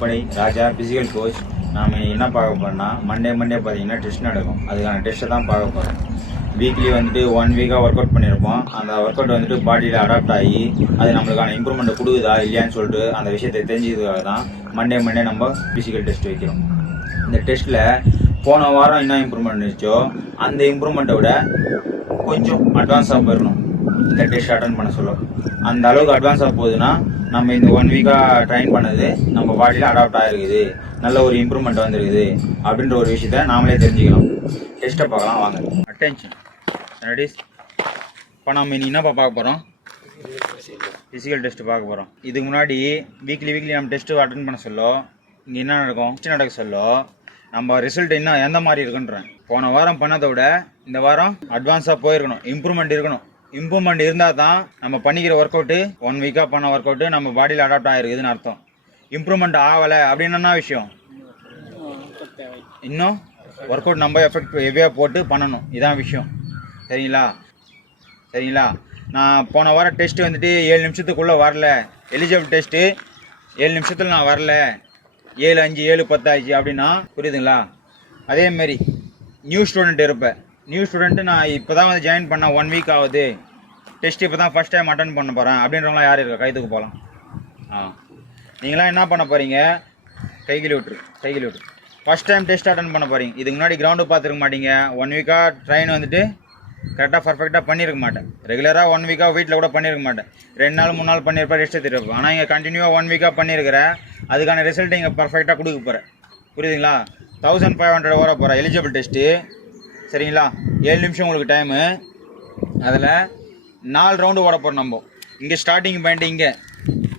முப்படை ராஜா physical coach நாம் என்ன பார்க்க போகிறோம்னா மண்டே மண்டே பார்த்தீங்கன்னா டெஸ்ட் நடக்கும். அதுக்கான டெஸ்ட்டை தான் பார்க்க போகிறோம் வீக்லி வந்துட்டு ஒன் வீக்காக ஒர்க் அவுட் பண்ணியிருப்போம் அந்த ஒர்க் அவுட் வந்துட்டு பாடியில் அடாப்ட் ஆகி அது நம்மளுக்கான இம்ப்ரூவ்மெண்ட் கொடுக்குதா இல்லையான்னு சொல்லிட்டு அந்த விஷயத்தை தெரிஞ்சதுக்காக தான் மண்டே மண்டே நம்ம ஃபிசிக்கல் டெஸ்ட் வைக்கிறோம். இந்த டெஸ்ட்டில் போன வாரம் என்ன இம்ப்ரூவ்மெண்ட் இருந்துச்சோ அந்த இம்ப்ரூவ்மெண்ட்டை விட கொஞ்சம் அட்வான்ஸாக போயிடணும். இந்த டெஸ்ட் அட்டன் பண்ண சொல்ல. அந்த அளவுக்கு அட்வான்ஸாக போகுதுன்னா நம்ம இந்த ஒன் வீக்காக ட்ரைன் பண்ணது நம்ம பாடியில் அடாப்ட் ஆகிருக்குது நல்ல ஒரு இம்ப்ரூவ்மெண்ட் வந்துருக்குது அப்படின்ற ஒரு விஷயத்த நாமளே தெரிஞ்சுக்கலாம் டெஸ்ட்டை பார்க்கலாம் வாங்க. அட்டென்ஷன் ரெடிஸ் இப்போ நம்ம இனி என்னப்பா பார்க்க போகிறோம் ஃபிசிக்கல் டெஸ்ட் பார்க்க போகிறோம் இதுக்கு முன்னாடி வீக்லி வீக்லி நம்ம டெஸ்ட்டு அட்டன் பண்ண சொல்ல இங்கே என்ன நடக்கும்? டெஸ்ட் நடக்க சொல்ல நம்ம ரிசல்ட் என்ன எந்த மாதிரி இருக்குன்றேன். போன வாரம் பண்ணதை விட இந்த வாரம் அட்வான்ஸாக போயிருக்கணும் இம்ப்ரூவ்மெண்ட் இருக்கணும். இம்ப்ரூவ்மெண்ட் இருந்தால் தான் நம்ம பண்ணிக்கிற ஒர்க் அவுட்டு ஒன் வீக்காக பண்ண ஒர்க் அவுட்டு நம்ம பாடியில் அடாப்ட் ஆகிருக்குதுன்னு அர்த்தம். இம்ப்ரூவ்மெண்ட் ஆகலை அப்படின்னு என்ன விஷயம்? இன்னும் ஒர்க் அவுட் நம்ம எஃபெக்ட் ஹெவியாக போட்டு பண்ணணும். இதான் விஷயம். சரிங்களா? சரிங்களா? நான் போன வாரம் டெஸ்ட்டு வந்துட்டு ஏழு நிமிஷத்துக்குள்ளே வரல. எலிஜிபிள் டெஸ்ட்டு ஏழு நிமிஷத்தில் நான் வரல. ஏழு அஞ்சு ஏழு பத்தாச்சு அப்படின்னா புரியுதுங்களா? அதேமாரி நியூ ஸ்டூடெண்ட் இருப்பேன். நியூ ஸ்டூடெண்ட்டு நான் இப்போ தான் வந்து ஜாயின் பண்ண ஒன் வீக் ஆகுது. டெஸ்ட் இப்போ தான் ஃபஸ்ட் டைம் அட்டன் பண்ண போகிறேன் அப்படின்றவங்களாம் யார் இருக்கா? கைத்துக்கு போகலாம் ஆ. நீங்களாம் என்ன பண்ண போகிறீங்க கைகிலி விட்ரு கைகிலி விட்ரு ஃபஸ்ட் டைம் டெஸ்ட் அட்டன் பண்ண போகிறீங்க இதுக்கு முன்னாடி கிரவுண்டு பார்த்துருக்க மாட்டீங்க. ஒன் வீக்காக ட்ரைன் வந்துட்டு கரெக்டாக பர்ஃபெக்டாக பண்ணியிருக்க மாட்டேன். ரெகுலராக ஒன் வீக்காக வீட்டில் கூட பண்ணியிருக்க மாட்டேன். ரெண்டு நாள் மூணு நாள் பண்ணியிருப்பேன் ரெஸ்ட் எடுத்துருப்பேன் ஆனால் இங்கே கண்டினியூவாக ஒன் வீக்காக பண்ணியிருக்கிறேன் அதுக்கான ரிசல்ட் இங்கே பர்ஃபெக்டாக கொடுக்க போகிறேன் புரியுதுங்களா? தௌசண்ட் ஃபைவ் ஹண்ட்ரட் ஓட போகிறேன் எலிஜிபிள் டெஸ்ட்டு சரிங்களா? ஏழு நிமிஷம் உங்களுக்கு டைமு அதில் நாலு ரவுண்டு ஓட போகிறோம் நம்ம. இங்கே ஸ்டார்டிங் பாயிண்ட் இங்கே.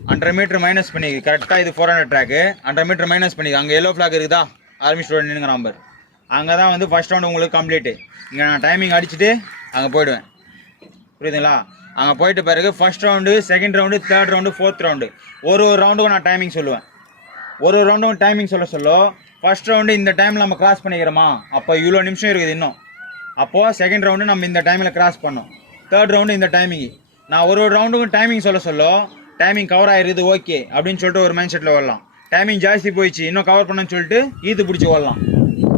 ஹண்ட்ரட் மீட்டர் மைனஸ் பண்ணி கரெக்டாக இது four hundred track hundred meter minus பண்ணி அங்கே எல்லோ ஃப்ளாக் இருக்குதா? ஆர்மி ஸ்டூடெண்ட்டுங்கிற நம்பர் அங்கே தான் வந்து ஃபஸ்ட் ரவுண்டு உங்களுக்கு கம்ப்ளீட்டு இங்கே நான் டைமிங் அடிச்சுட்டு அங்கே போயிடுவேன். புரியுதுங்களா? அங்கே போயிட்டு பிறகு first round second round third round fourth round ஒரு ஒரு ரவுண்டுக்கும் நான் டைமிங் சொல்லுவேன். ஒரு ஒரு ரவுண்டுக்கும் டைமிங் சொல்ல சொல்ல ஃபஸ்ட் ரவுண்டு இந்த டைமில் நம்ம கிராஸ் பண்ணிக்கிறோமா? அப்போ இவ்வளோ நிமிஷம் இருக்குது இன்னும். அப்போது செகண்ட் ரவுண்டு நம்ம இந்த டைமில் கிராஸ் பண்ணோம். தேர்ட் ரவுண்டு இந்த டைமிங் நான் ஒரு ஒரு ரவுண்டுக்கும் டைமிங் சொல்ல சொல்ல. டைமிங் கவர் ஆகிருது ஓகே அப்படின்னு சொல்லிட்டு ஒரு மைண்ட் செட்டில் வரலாம். டைமிங் ஜாஸ்தி போயிடுச்சு இன்னும் கவர் பண்ணணும்னு சொல்லிட்டு ஈத்து பிடிச்சி ஓடலாம்.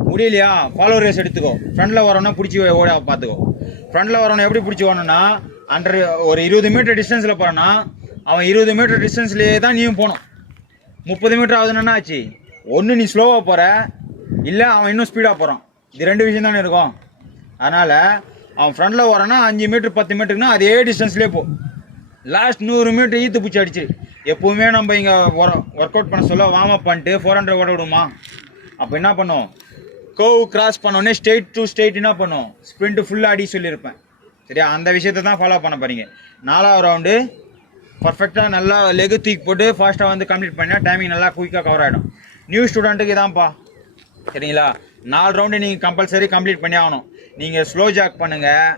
முடியலையா? ஃபாலோ ரேஸ் எடுத்துக்கோ. ஃப்ரண்டில் வரணும்னா பிடிச்சி ஓட பார்த்துக்கோ. ஃப்ரண்டில் வரணும் எப்படி பிடிச்சி ஓடணும்னா அண்டர் ஒரு இருபது மீட்டர் டிஸ்டன்ஸில் போகிறேன்னா அவன் இருபது மீட்டர் டிஸ்டன்ஸ்லேயே தான் நீயும் போகணும் முப்பது மீட்டர் ஆகுதுன்னா ஆச்சு? ஒன்று நீ ஸ்லோவாக போகிற இல்லை அவன் இன்னும் ஸ்பீடாக போகிறான் இது ரெண்டு விஷயம் தானே இருக்கும். அதனால் அவன் ஃப்ரண்டில் வரான்னா அஞ்சு மீட்ரு பத்து மீட்டருக்குன்னா அதே டிஸ்டன்ஸ்லேயே போ. லாஸ்ட் நூறு மீட்ரு ஈத்து பூச்சி அடிச்சு எப்போவுமே நம்ம இங்கே ஒர்க் அவுட் பண்ண சொல்ல வார்ம் அப் பண்ணிட்டு ஃபோர் ஹண்ட்ரட் ஓட விடுமா? அப்போ என்ன பண்ணும்? கோவ் கிராஸ் பண்ணோடனே ஸ்ட்ரெயிட் டு ஸ்டேட் என்ன பண்ணும்? ஸ்ப்ரிண்ட்டு ஃபுல்லாக அடி சொல்லியிருப்பேன். சரியா? அந்த விஷயத்தை தான் ஃபாலோ பண்ண போகிறீங்க நாலாவது ரவுண்டு பர்ஃபெக்டாக நல்லா லெகு தூக்கி போட்டு ஃபாஸ்ட்டாக வந்து கம்ப்ளீட் பண்ணால் டைமிங் நல்லா குயிக்காக கவர் ஆகிடும் நியூ ஸ்டூடெண்ட்டுக்கு இதான்ப்பா. சரிங்களா? நாலு ரவுண்டு நீங்கள் கம்பல்சரி கம்ப்ளீட் பண்ணி ஆகணும். நீங்கள் ஸ்லோ ஜாக் பண்ணுங்கள்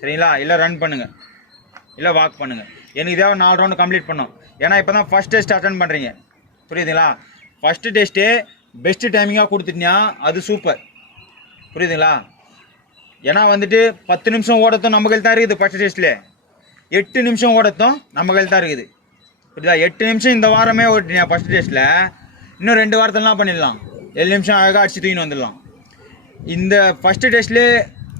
சரிங்களா? இல்லை ரன் பண்ணுங்கள் இல்லை வாக் பண்ணுங்கள் எனக்கு தேவை நாலு ரவுண்டு கம்ப்ளீட் பண்ணும். ஏன்னா இப்போ தான் ஃபஸ்ட் டெஸ்ட் அட்டன் பண்ணுறீங்க புரியுதுங்களா ஃபஸ்ட்டு டெஸ்ட்டு பெஸ்ட்டு டைமிங்காக கொடுத்துட்டீங்கன்னா அது சூப்பர் புரியுதுங்களா? ஏன்னா வந்துட்டு பத்து நிமிஷம் ஓடத்தும் நம்ம கையில் தான் இருக்குது ஃபஸ்ட் டெஸ்ட்டில் எட்டு நிமிஷம் ஓடத்தும் நம்ம கையில் தான் இருக்குது. புரியுதா? எட்டு நிமிஷம் இந்த வாரமே ஓட்டினியா ஃபஸ்ட் டெஸ்ட்டில் இன்னும் ரெண்டு வாரத்திலாம் பண்ணிடலாம். ஏழு நிமிஷம் அழகாக அடிச்சு தூக்கின்னு வந்துடலாம். இந்த ஃபஸ்ட்டு டெஸ்ட்லேயே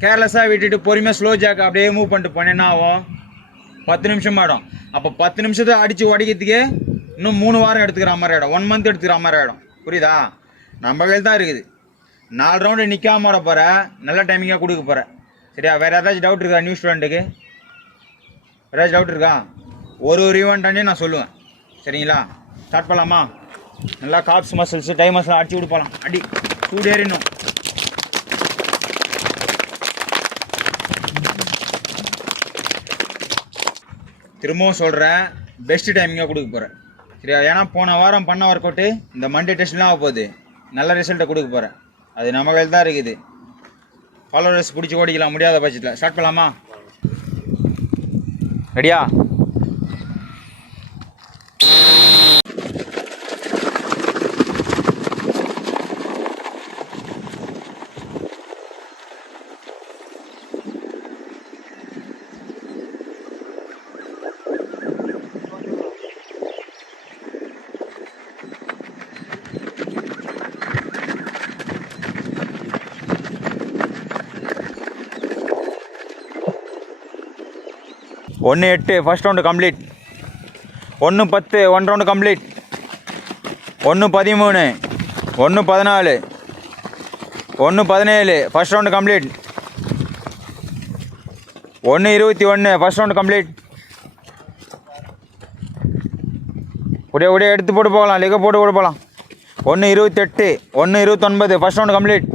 கேர்லெஸ்ஸாக விட்டுட்டு பொறுமையாக ஸ்லோ ஜாக் அப்படியே மூவ் பண்ணிட்டு போனேன்னா ஆகும்? பத்து நிமிஷம் ஆகிடும் அப்போ பத்து நிமிஷத்தை அடித்து உடைக்கிறதுக்கே இன்னும் மூணு வாரம் எடுத்துக்கிற மாதிரி ஆகிடும் ஒன் மந்த் எடுத்துக்கிற மாதிரி ஆகிடும் புரியுதா? நம்ம கையில் தான் இருக்குது. நாலு ரவுண்டு நிற்காம ஓட போகிற நல்ல டைமிங்காக கொடுக்க போகிற சரியா? வேறு ஏதாச்சும் டவுட் இருக்கா நியூ ஸ்டூடெண்ட்டுக்கு வேறு ஏதாச்சும் டவுட் இருக்கா? ஒரு ஒரு ஈவெண்ட்டானே நான் சொல்லுவேன். சரிங்களா? ஸ்டார்ட் பண்ணலாமா? நல்லா காப்ஸ் மசில்ஸ் டை மசில் அடிச்சு விட்டு போகலாம் அடி சூடு திரும்பவும் சொல்கிறேன் பெஸ்ட் டைமிங்காக கொடுக்க போகிறேன் சரியா? ஏன்னா போன வாரம் பண்ண ஒர்க் அவுட்டு இந்த மண்டே டெஸ்ட்லாம் ஆக போகுது. நல்ல ரிசல்ட்டை கொடுக்க போகிறேன் அது நம்ம கையில் தான் இருக்குது. ஃபாலோவர்ஸ் பிடிச்சி ஓடிக்கலாம் முடியாத பட்சத்தில். ஸ்டார்ட் பண்ணலாமா? ரெடியா ஒன்று எட்டு ஃபஸ்ட் ரவுண்டு கம்ப்ளீட் ஒன்று பத்து ஒன் ரவுண்டு கம்ப்ளீட் ஒன்று பதிமூணு ஒன்று பதினாலு ஒன்று பதினேழு ஃபஸ்ட் ரவுண்டு கம்ப்ளீட் ஒன்று இருபத்தி ஒன்று ஃபஸ்ட் ரவுண்டு கம்ப்ளீட் உடைய உடைய எடுத்து போட்டு போகலாம். லெக போட்டு போட்டு போகலாம். ஒன்று இருபத்தெட்டு ஒன்று இருபத்தொன்பது ஃபஸ்ட் ரவுண்டு கம்ப்ளீட்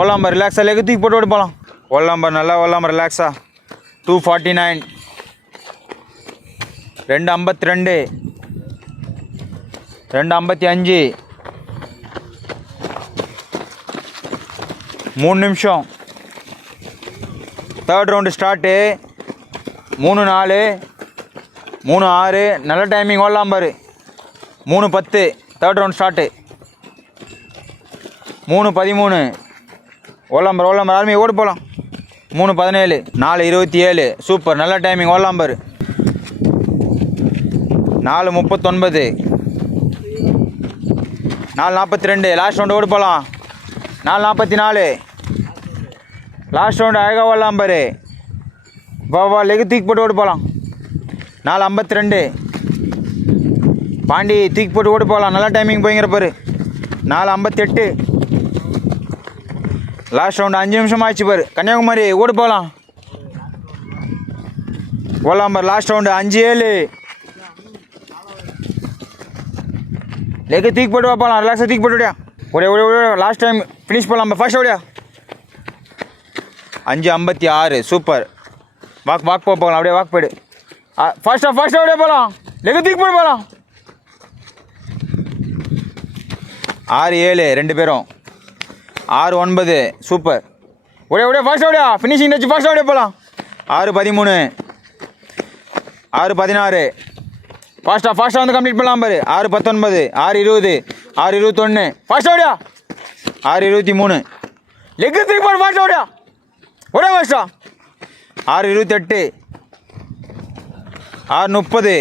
ஓலாம்பர் ரிலாக்ஸாக லெக தூக்கி போட்டு போட்டு போகலாம். ஓலாம்பர் நல்லா ஓலாம்பர் ரிலாக்ஸாக டூ ஃபார்ட்டி நைன் ரெண்டு ஐம்பத்தி ரெண்டு. ரெண்டு ஐம்பத்தி அஞ்சு. மூணு நிமிஷம். தேர்ட் ரவுண்டு ஸ்டார்ட்டு மூணு நாலு. மூணு ஆறு. நல்ல டைமிங் ஓடலாம் பாரு. மூணு பத்து. தேர்ட் ரவுண்ட் ஸ்டார்ட்டு மூணு பதிமூணு. ஓடலாம் பாரு ஓடலாம் பாரு. ஆர்மி ஓடு போகலாம் மூணு பதினேழு. நாலு இருபத்தி ஏழு. சூப்பர் நல்ல டைமிங் ஓடலாம் பாரு. நாலு முப்பத்தொன்பது. நாலு நாற்பத்தி ரெண்டு லாஸ்ட் ரவுண்டு ஓடு போகலாம் நாலு நாற்பத்தி நாலு லாஸ்ட் ரவுண்டு அழகாக வரலாம் பாரு. வா வா லெகு தூக்கி போட்டு ஓடு போகலாம் நாலு ஐம்பத்தி ரெண்டு பாண்டி தூக்கி போட்டு ஓடு போகலாம் நல்ல டைமிங் போய்ங்கிற பாரு. நாலு ஐம்பத்தெட்டு. லாஸ்ட் ரவுண்டு அஞ்சு நிமிஷம் ஆச்சு பாரு. கன்னியாகுமரி ஓடு போகலாம் போகலாம் பாரு. லாஸ்ட் ரவுண்டு அஞ்சு ஏழு. லெக்கு தூக்கி போட்டு பார்ப்பலாம் போகலாம் ரிலாக்ஸாக தூக்கி போட்டு விடியா ஒரே ஒரே ஒரே லாஸ்ட் டைம் ஃபினிஷ் பண்ணலாம் ஃபர்ஸ்ட் ஓடியா? அஞ்சு ஐம்பத்தி ஆறு சூப்பர் வாக் வாக் போக போகலாம் அப்படியே வாக் போய்டு. ஃபர்ஸ்ட் ஃபர்ஸ்ட் அப்படியே போகலாம். லெக்கு தூக்கி போட்டு போகலாம். ஆறு ஏழு ரெண்டு பேரும். ஆறு ஒன்பது சூப்பர் ஒரே ஒரே ஃபர்ஸ்ட் ஓடியா? ஃபினிஷிங் வச்சு ஃபர்ஸ்ட் ஓடியா போகலாம். ஆறு பதிமூணு. ஆறு பதினாறு. ஃபாஸ்ட்டாக ஃபாஸ்ட்டாக வந்து கம்ப்ளீட் பண்ணலாம் பாரு. ஆறு பத்தொன்பது ஆறு இருபது ஆறு இருபத்தொன்று ஃபாஸ்ட் ஓடியா? ஆறு இருபத்தி மூணு லெக்கு தூக்கி போடு ஃபாஸ்ட் ஓடியா? ஒரே ஃபாஸ்ட்டா ஆறு இருபத்தெட்டு ஆறு முப்பது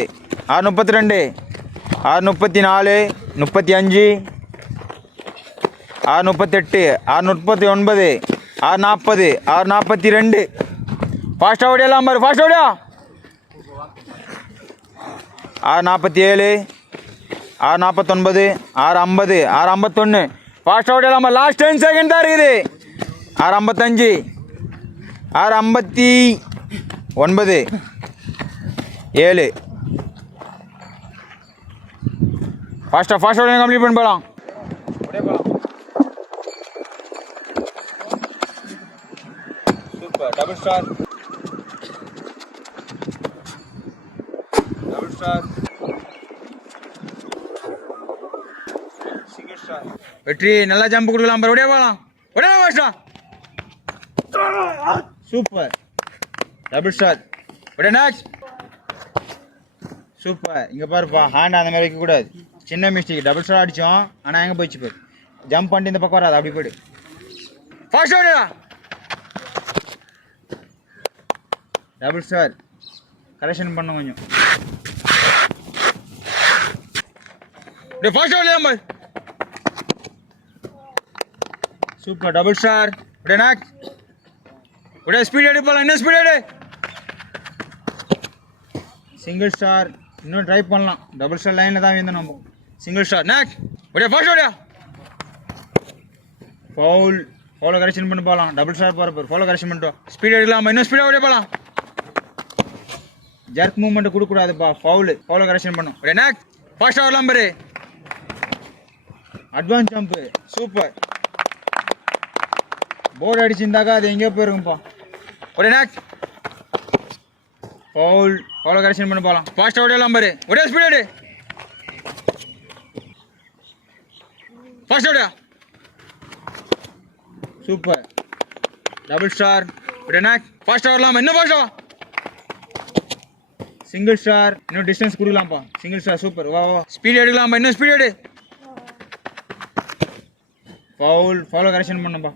ஆறு முப்பத்தி ரெண்டு ஆறு முப்பத்தி நாலு முப்பத்தி அஞ்சு ஆறு முப்பத்தெட்டு ஆறு முப்பத்தி ஒன்பது ஆறு நாற்பது ஆறு நாற்பத்தி ரெண்டு ஃபாஸ்ட்டாக ஓடியெல்லாம் பாரு. ஃபாஸ்ட் ஓடியா? ஆறு நாற்பத்தி ஏழு ஆறு நாற்பத்தொன்பது ஆறு ஐம்பது ஆறு ஐம்பத்தொன்று ஃபாஸ்ட்டாக இல்லாமல் லாஸ்ட் டென் செகண்ட் தான் இருக்குது. ஆறு ஐம்பத்தஞ்சு ஆறு ஐம்பத்தி ஒன்பது ஏழு. ஃபாஸ்ட்டாக ஃபாஸ்ட்டாக அவுட் கம்ப்ளீட் பண்ணி போகலாம் super double star double star single star வெற்றி நல்லா ஜம்ப் கொடுக்கலாம் பாரு. ஒரே போகலாம் ஒரே ஃபர்ஸ்டா சூப்பர் டபுள் ஸ்டார் ஒரே நெக்ஸ்ட் சூப்பர் இங்கே பாருப்பா ஹேண்ட் அந்த மாதிரி வைக்கக்கூடாது. சின்ன மிஸ்டேக் டபுள் ஸ்டார் அடித்தோம் ஆனால் எங்கே போயிடுச்சு பாரு. ஜம்ப் பண்ணிட்டு இந்த பக்கம் வராது. அப்படி போய்டு. ஃபர்ஸ்ட் ஓடிடா. டபுள் ஸ்டார் கரெக்ஷன் பண்ண கொஞ்சம். ஃபர்ஸ்ட் ஓடியா பாரு சூப்பர் டபுள் ஸ்டார் உடைய நாக் உடைய ஸ்பீட் எடு போகலாம் இன்னும் ஸ்பீட் எடு சிங்கிள் ஸ்டார் இன்னும் ட்ரை பண்ணலாம். டபுள் ஸ்டார் லைனில் தான் வந்து நம்ம. சிங்கிள் ஸ்டார் நாக் உடைய ஃபர்ஸ்ட் ஓடியா ஃபவுல் ஃபாலோ கரெக்ஷன் பண்ணி போகலாம் டபுள் ஸ்டார் போகிற போகிற ஃபாலோ கரெக்ஷன் பண்ணிட்டோம் ஸ்பீட் எடுக்கலாம் இன்னும் ஸ்பீடாக ஓடிய போகலாம் ஜர்க் மூவ்மெண்ட் கொடுக்கூடாதுப்பா ஃபவுலு ஃபாலோ கரெக்ஷன் பண்ணும் உடைய நாக் ஃபாஸ்ட்டாக வரலாம் பாரு. அட்வான்ஸ் ஜம்ப்பு சூப்பர் போர்டு அடிச்சிருந்தாக்கா அது எங்கேயோ போயிருக்கும்ப்பா ஒரே நாக் ஃபவுல் ஃபவுலை கரெக்ஷன் பண்ண போகலாம் ஃபாஸ்ட்டாக ஓடியலாம் பாரு. ஒரே ஸ்பீட் ஓடு ஃபாஸ்ட் ஓடியா சூப்பர் டபுள் ஸ்டார் ஒரே நாக் ஃபாஸ்ட்டாக வரலாமா? இன்னும் ஃபாஸ்ட்டாக சிங்கிள் ஸ்டார் இன்னும் டிஸ்டன்ஸ் கொடுக்கலாம்ப்பா சிங்கிள் ஸ்டார் சூப்பர் வா வா ஸ்பீட் எடுக்கலாம்ப்பா இன்னும் ஸ்பீட் எடு. Foul follow correction பண்ணும்பா.